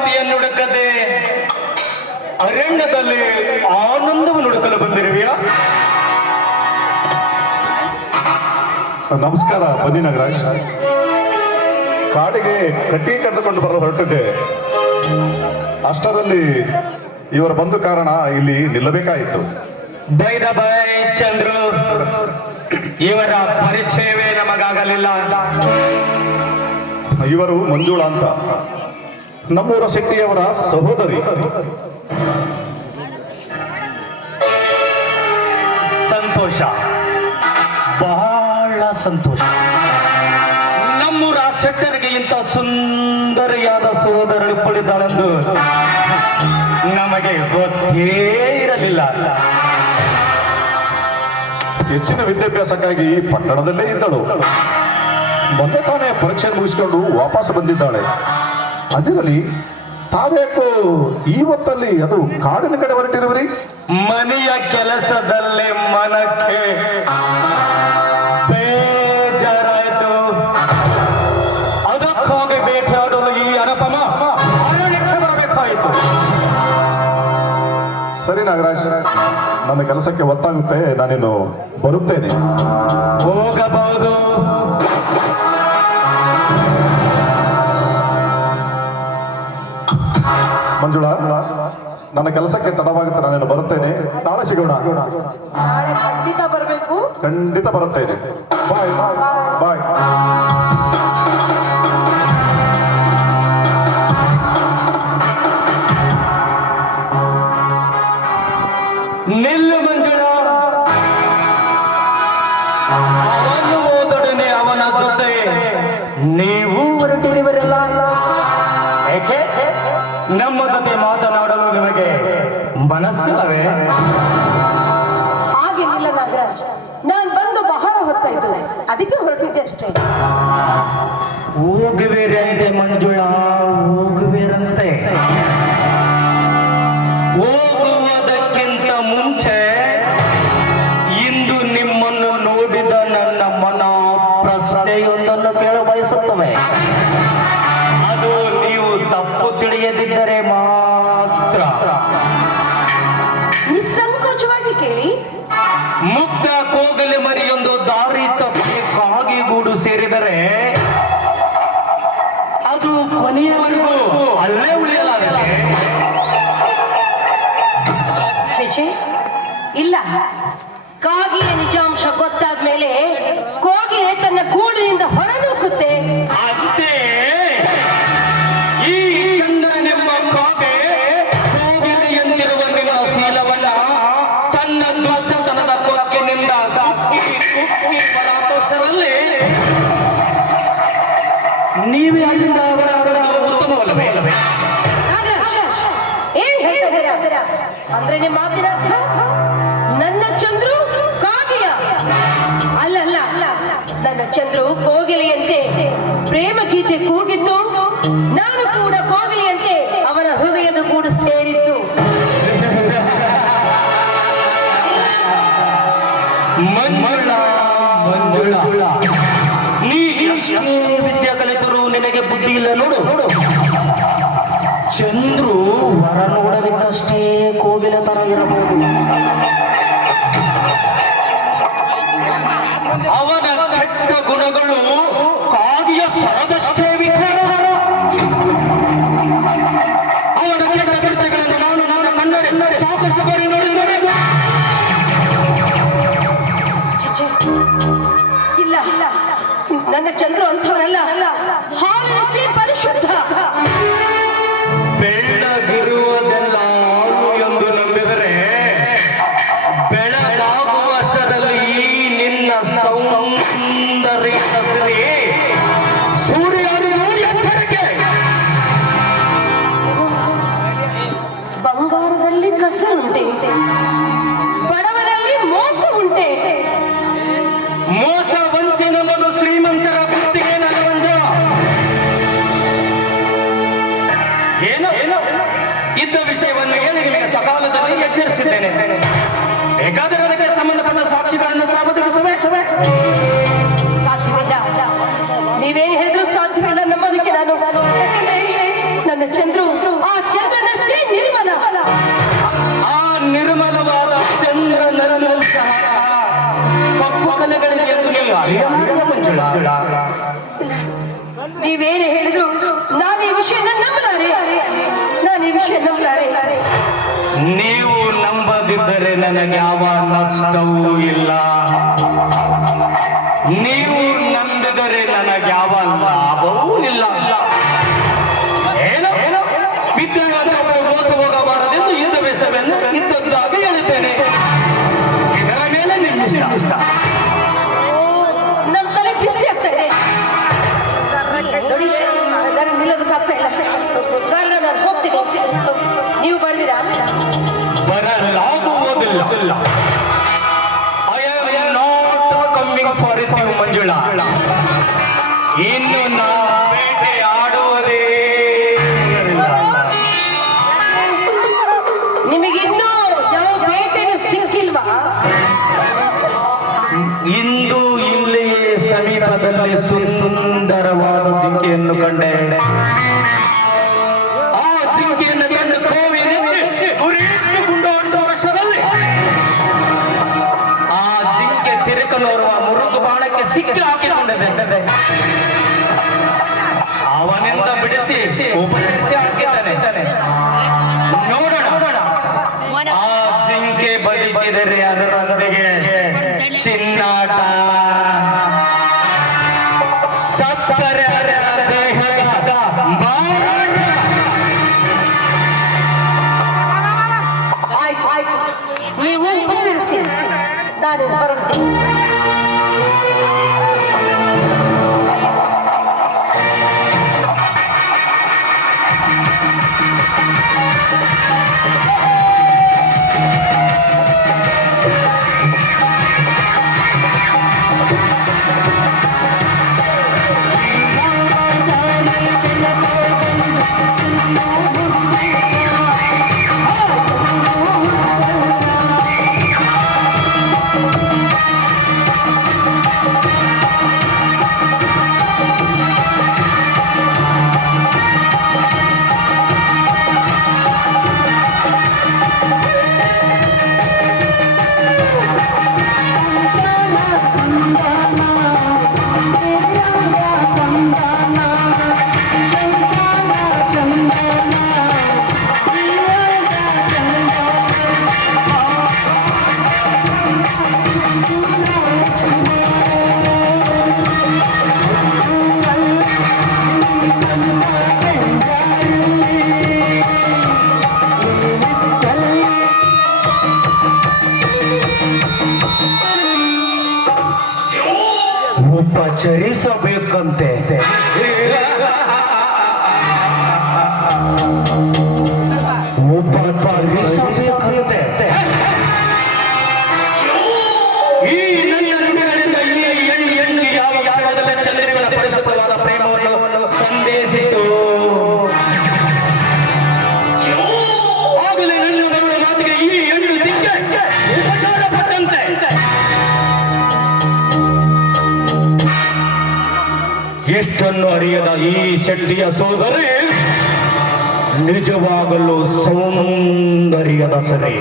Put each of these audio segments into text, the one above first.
ಮಾಲತಿಯನ್ನು ಹುಡುಕದೆ ಅರಣ್ಯದಲ್ಲಿ ಆನಂದವನ್ನು ಹುಡುಕಲು ಬಂದಿರುವೆಯಾ? ನಮಸ್ಕಾರ. ಬನ್ನಿ ನಾಗರಾಜ್. ಕಾಡಿಗೆ ಕಟ್ಟಿ ಕರೆದುಕೊಂಡು ಬರಲು ಹೊರಟಿದ್ದೆ. ಅಷ್ಟರಲ್ಲಿ ಇವರು ಬಂದ ಕಾರಣ ಇಲ್ಲಿ ನಿಲ್ಲಬೇಕಾಯಿತು. ಬೈದ ಬೈ ಚಂದ್ರು, ಇವರ ಪರಿಚಯವೇ ನಮಗಾಗಲಿಲ್ಲ. ಇವರು ಮಂಜುಳಾ ಅಂತ, ನಮ್ಮೂರ ಶೆಟ್ಟಿಯವರ ಸಹೋದರಿ. ಸಂತೋಷ, ಬಹಳ ಸಂತೋಷ. ನಮ್ಮೂರ ಶೆಟ್ಟರಿಗೆ ಇಂಥ ಸುಂದರಿಯಾದ ಸಹೋದರಳು ಕುಳಿತಾಳೆಂದು ನಮಗೆ ಗೊತ್ತೇ ಇರಲಿಲ್ಲ. ಹೆಚ್ಚಿನ ವಿದ್ಯಾಭ್ಯಾಸಕ್ಕಾಗಿ ಪಟ್ಟಣದಲ್ಲೇ ಇದ್ದಳು. ಮೊನ್ನೆ ತಾನೇ ಪರೀಕ್ಷೆ ಮುಗಿಸಿಕೊಂಡು ವಾಪಸ್ ಬಂದಿದ್ದಾಳೆ. ಅದಿರಲಿ, ತಾವೇಕು ಈ ಹೊತ್ತಲ್ಲಿ ಅದು ಕಾಡಿನ ಕಡೆ ಹೊರಟಿರುವರಿ? ಮನೆಯ ಕೆಲಸದಲ್ಲಿ ಮನಕ್ಕೆ ಬೇಜಾರಾಯಿತು. ಅದಕ್ಕಾಗಿ ಬೇಟೆಯಾಡಲು ಈ ಅನುಪಮ ಅರಣ್ಯಕ್ಕೆ ಬರಬೇಕಾಯಿತು. ಸರಿ ನಾಗರಾಜ್, ನನ್ನ ಕೆಲಸಕ್ಕೆ ಒತ್ತಾಗುತ್ತೆ, ನಾನಿನ್ನು ಬರುತ್ತೇನೆ. ಹೋಗಬಹುದು. ಮಂಜುಳಾ, ನನ್ನ ಕೆಲಸಕ್ಕೆ ತಡವಾಗುತ್ತೆ, ನಾನೇನು ಬರುತ್ತೇನೆ. ನಾಳೆ ಸಿಗೋಣ. ನಾಳೆ ಖಂಡಿತ ಬರಬೇಕು. ಖಂಡಿತ ಬರುತ್ತೇನೆ. ಬಾಯ್ ಬಾಯ್. ನಿಲ್ಲು ಮಂಜುಳಾ. ಅವನು ಹೋದೊಡನೆ ಅವನ ಜೊತೆ ನೀವು ಹೊರಟಿರುವರೆಲ್ಲ ಏಕೆ? ನಮ್ಮ ಜೊತೆ ಮಾತನಾಡಲು ನಿಮಗೆ ಮನಸ್ಸಿಲ್ಲವೇ? ಹಾಗೇನಿಲ್ಲ ನಾಗರಾಜ್, ನಾನು ಬಂದು ಬಹಳ ಹೊತ್ತಾಯ್ತು, ಅದಕ್ಕೆ ಹೊರಟಿದ್ದೆ ಅಷ್ಟೇ. ಹೋಗುವಿರಂತೆ ಮಂಜುಳಾ, ಹೋಗುವಿರಂತೆ. ಹೋಗುವುದಕ್ಕಿಂತ ಮುಂಚೆ ಇಂದು ನಿಮ್ಮನ್ನು ನೋಡಿದ ನನ್ನ ಮನ ಪ್ರಶ್ನೆಯೊಂದನ್ನು ಕೇಳ ಬಯಸುತ್ತವೆ. ಅದು ನೀವು ತಪ್ಪು ತಿಳಿಯದಿದ್ದರೆ ಮಾತ್ರ. ನಿಸ್ಸಂಕೋಚವಾಗಿ ಕೇಳಿ. ಮುಗ್ಧ ಕೋಗಲೆ ಮರಿಯೊಂದು ದಾರಿ ತಪ್ಪಿ ಕಾಗಿಗೂಡು ಸೇರಿದರೆ ಅದು ಕೊನೆಯವರೆಗೂ ಅಲ್ಲೇ ಉಳಿಯಲಾಗದೆ. ಛೇ, ಇಲ್ಲ. ಕಾಗಿಯ ನಿಜಾಂಶ ಗೊತ್ತಾದ ಮೇಲೆ ಕೋಗಿಲೆ ತನ್ನ ಗೂಡಿನಿಂದ ಹೊರನೂಕುತ್ತೆ. ಅಂತೆ ಈ ಚಂದ್ರನೆಂಬ ಕಾಗೆ ಕೋಗಿಲೆಯಂತಿರುವ ನಿನ್ನ ಶೀಲವನ್ನ ತನ್ನ ದುಷ್ಟತನದ ಕೊಕ್ಕಿನಿಂದ ಕುಕ್ಕಿ ಪರಾತೋಷರಲ್ಲಿ ನೀವೇ ಅಲ್ಲಿಂದ ಉತ್ತಮವಲ್ಲವೇ? ಏನ್ ಹೇಳ್ತಿದ್ದೀರಾ? ಅಂದ್ರೆ ನಿಮ್ಮ ಮಾತಿನ ಅರ್ಥ ನನ್ನ ಚಂದ್ರು ಕಾಗೆಯ? ಅಲ್ಲ, ನನ್ನ ಚಂದ್ರು ಕೋಗಿಲೆಯಂತೆ ಪ್ರೇಮ ಗೀತೆ ಕೂಗಿತ್ತು. ನಾನು ಕೂಡ ಕೋಗಿಲೆಯಂತೆ ಅವನ ಹೃದಯದ ಗೂಡು ಸೇರಿತ್ತು. ಮಂಜುಳಾ, ನೀ ಎಷ್ಟೇ ವಿದ್ಯೆ ಕಲಿತರೂ ನಿನಗೆ ಬುದ್ಧಿ ಇಲ್ಲ ನೋಡು. ಚಂದ್ರು ವರ ನೋಡಲಿಕ್ಕಷ್ಟೇ ಕೋಗಿಲ ತರ ಇರಬಹುದು. ಅವನ ಕೆಟ್ಟ ಗುಣಗಳು ಕಾಗಿಯ ಸರದಷ್ಟೇ ವಿಕಾರ. ಅವನ ಕೆಟ್ಟ ಕೃತ್ಯಗಳನ್ನು ನಾನು ಕಂಡರೆ ಸಾಕಷ್ಟು ಬಾರಿ ನೋಡಿದ್ದೇನೆ. ಇಲ್ಲ, ನನ್ನ ಚಂದ್ರು ಅಂಥವನಲ್ಲ. ಹಾಲಷ್ಟೇ ಪರಿಶುದ್ಧ. ಬೆಳ್ಳಗಿರುವುದೆಲ್ಲ ಹಾಲು ಎಂದು ನಂಬಿದರೆ ಬೆಳಗಾಗುವಷ್ಟರಲ್ಲಿ ನಿನ್ನ ಸೌಂದರ್ಯ ಸರಿ ಸೂರ್ಯನು ಎಚ್ಚರಿಕೆ. ಬಂಗಾರದಲ್ಲಿ ಕಸರುಂಟೆ, ಬಡವರಲ್ಲಿ ಮೋಸ ಉಂಟೆ. ಮೋಸ ವಂಚನವನ್ನು ಶ್ರೀಮಂತರ ಗುತ್ತಿಗೆ ನನಗೊಂದು ಏನೋ ಇದ್ದ ವಿಷಯವನ್ನು ಹೇಳಿ ನಿಮಗೆ ಸಕಾಲದಲ್ಲಿ ಎಚ್ಚರಿಸಿದ್ದೇನೆ. ಬೇಕಾದರೆ ಅದಕ್ಕೆ ಸಂಬಂಧಪಟ್ಟ ಸಾಕ್ಷಿಗಳನ್ನು ಸಾಬೀತುಪಡಿಸಬೇಕು. ಸಾಧ್ಯವಿಲ್ಲ, ನೀವೇನು ಹೇಳಿದ್ರು ಸಾಧ್ಯವಿಲ್ಲ ನಂಬೋದಕ್ಕೆ ನಾನು. ಯಾಕಂದ್ರೆ ನನ್ನ ಚಂದ್ರು ಅರಿಯಲಾರೆಯ ಮಂಜುಳಾ. ನೀವೇನು ಹೇಳಿದ್ರು ನಾನು ಈ ವಿಷಯ ನಂಬಲಾರೆ. ನಾನು ಈ ವಿಷಯ ನಂಬಲಾರೆ. ನೀವು ನಂಬದಿದ್ದರೆ ನನಗೆ ಯಾವ ನಷ್ಟವೂ ಇಲ್ಲ. ನೀವು ನಂಬಿದರೆ ನನಗೆ ಯಾವ ಲಾಭವೂ ಇಲ್ಲ. ಏನೋ ವಿದ್ಯಾರ್ಥಿಗಳು ಮೋಸ ಹೋಗಬಾರದೆಂದು ಇದ್ದ ವಿಷಯವನ್ನು ಇದ್ದದ್ದಾಗಿ ಹೇಳುತ್ತೇನೆ. ಇದರ ಮೇಲೆ ನಿಮ್ಮ ಇಷ್ಟ. ನಮ್ಮ ತಲೆ ಬಿಸಿ ಆಗ್ತಾ ಇದೆ. ನನಗೆ ನಿಲ್ಲೋದಕ್ಕಾಗ್ತಾ ಇಲ್ಲ. ಕಾರಣ ನಾನು ಹೋಗ್ತೀನಿ. ನೀವು ಬರ್ತೀರಾ? ಬರಲಾಗುವುದಿಲ್ಲ. I am not coming for it you Manjula. ಇನ್ನು ನಾ ಬೇಟೆ ಆಡುವುದೇ ನಿಮಗಿನ್ನೂ ಯಾವ ಬೇಟೆನೂ ಸಿಕ್ಕಿಲ್ವಾ? ಇಂದು ಇಲ್ಲಿಯೇ ಸಮೀಪದಲ್ಲಿ ಸುಂದರವಾದ ಜಿಂಕೆಯನ್ನು ಕಂಡೆ. ಆ ಜಿಂಕೆಯನ್ನು ಕಂಡು ಕೋವಿಲೆತ್ತಿ ಗುರಿಯಿಟ್ಟು ಗುಂಡಾಡಿಸುವ ವರ್ಷದಲ್ಲಿ ಆ ಜಿಂಕೆ ತಿರುಕಲೋರುವ ಮುರುಗು ಬಾಣಕ್ಕೆ ಸಿಕ್ಕಿ ಹಾಕಿಕೊಂಡಿದೆ. ಅವನಿಂದ ಬಿಡಿಸಿ ಉಪಚರಿಸಿ ಹಾಕಿದ್ದಾನೆ. ನೋಡೋಣ ಆ ಜಿಂಕೆ ಬದುಕಿದರೆ ಅದರೊಂದಿಗೆ ಚಿನ್ನಾಟ, ಸತ್ತರೆ ಅದರ ದೇಹದ ಮಾರಾಟ. ಆಯ್ತು, ನೀವು ಉಪಚರಿಸಿ, ನಾನು ಬರುತ್ತೇನೆ. ಉಪಚರಿಸಬೇಕಂತೆ. ಉಪಚರಿಸಬೇಕಂತೆ. ಈ ನನ್ನ ನುಡಿಗಳಿಂದ ಈ ಹೆಣ್ಣು ಯಾವ ಕ್ಷಣದಲ್ಲಿ ಚಂದ್ರಿಗಳ ಪರಿಶುದ್ಧವಾದ ಪ್ರೇಮವನ್ನು ಸಂದೇಶಿತು. ಆಗಲೇ ನನ್ನ ಬರುವ ಮಾತಿಗೆ ಈ ಹೆಣ್ಣು ಜಿಂಕೆ ಉಪಚಾರ ಪಟ್ಟಂತೆ. ಎಷ್ಟನ್ನು ಅರಿಯದ ಈ ಶೆಟ್ಟಿಯ ಸೋದರಿ ನಿಜವಾಗಲು ಸೌಂದರ್ಯದ ಸರಿ.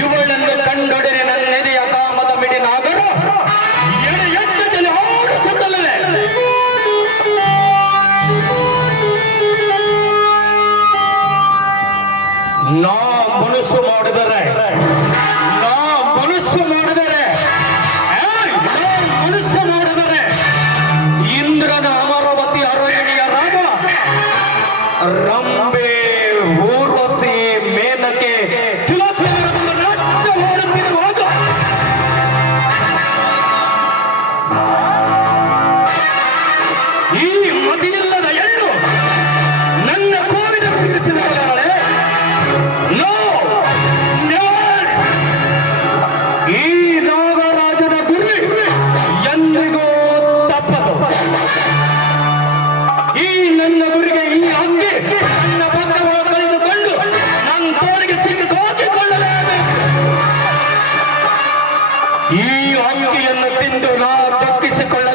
ಇವಳನ್ನು ಕಂಡೊಡನೆ ನನ್ನೆದೆಯ ಕಾಮದ ಮಿಡಿನಾಗರ ಎಣ್ಣದಲ್ಲಿ ಆಡಿಸುತ್ತಲೇ ನಾ ಮನಸ್ಸು ಮಾಡಿದರೆ ಇಂದ್ರನ ಅಮರವತಿ ಅರಣ್ಯ ರಾಮ ರಂಬೆ ಊರ್ವಶಿ ಮೇನಕೆ ರಾಜ್ಯ ಮಾಡುತ್ತಿರುವಾಗ ಈ ಮತಿಯಿಲ್ಲದ ಹೆಣ್ಣು ನನ್ನ ಕೋರಿದ ಕುರಿಸಿದ್ದಾಳೆ. ಈ ನಾಗರಾಜನ ಗುರಿ ಎಂದಿಗೂ ತಪ್ಪದು. ಈ ನನ್ನ ಗುರಿಗೆ ಈ ಹಕ್ಕಿ ನನ್ನ ಪಕ್ಕವನ್ನು ಕಳೆದುಕೊಂಡು ನನ್ನ ತೋರಿಗೆ ಸಿಕ್ಕಾಕಿಕೊಳ್ಳಲೇಬೇಕು. ಈ ಹಕ್ಕಿಯನ್ನು ತಿಂದು ನಾ ದಕ್ಕಿಸಿಕೊಳ್ಳ